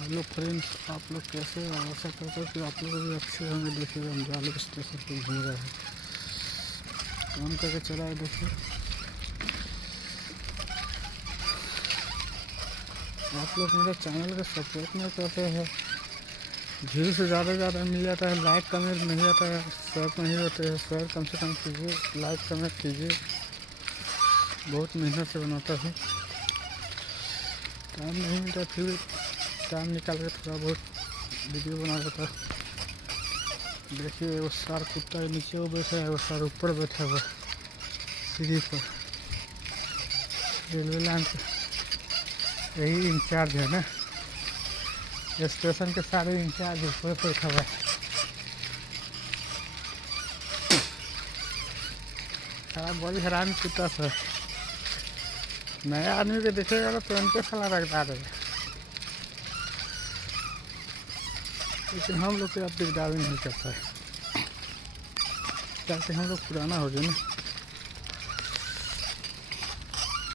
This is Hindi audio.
हेलो फ्रेंड्स, आप लोग कैसे हो? आशा करता हूँ कि आप लोग भी अच्छे होंगे। देखिए हम जालू स्टेशन पर घूम रहे हैं, काम करके चला है। देखिए आप लोग मेरे चैनल का सपोर्ट नहीं करते हैं। व्यू से ज़्यादा मिल जाता है, लाइक कमेंट नहीं आता है, शेयर नहीं होते हैं। शेयर कम से कम कीजिए, लाइक कमेंट कीजिए। बहुत मेहनत से बनाता है, टाइम नहीं मिलता, फिर टाइम निकाल के थोड़ा बहुत वीडियो बना देता। देखिए वो सार कुत्ता नीचे वो बैठा है, वो सार ऊपर बैठा हुआ सीढ़ी पर। रेलवे लाइन पे यही इंचार्ज है ना, स्टेशन के सारे इंचार्ज ऊपर बैठा हुआ है। सारा बड़ी हैरान कुत्ता सर, नया आदमी को देखेगा तो तुरंत साला रगड़ा देगा, लेकिन हम लोग को अब दिकदार नहीं करता है, ताकि हम लोग पुराना हो जाए ना।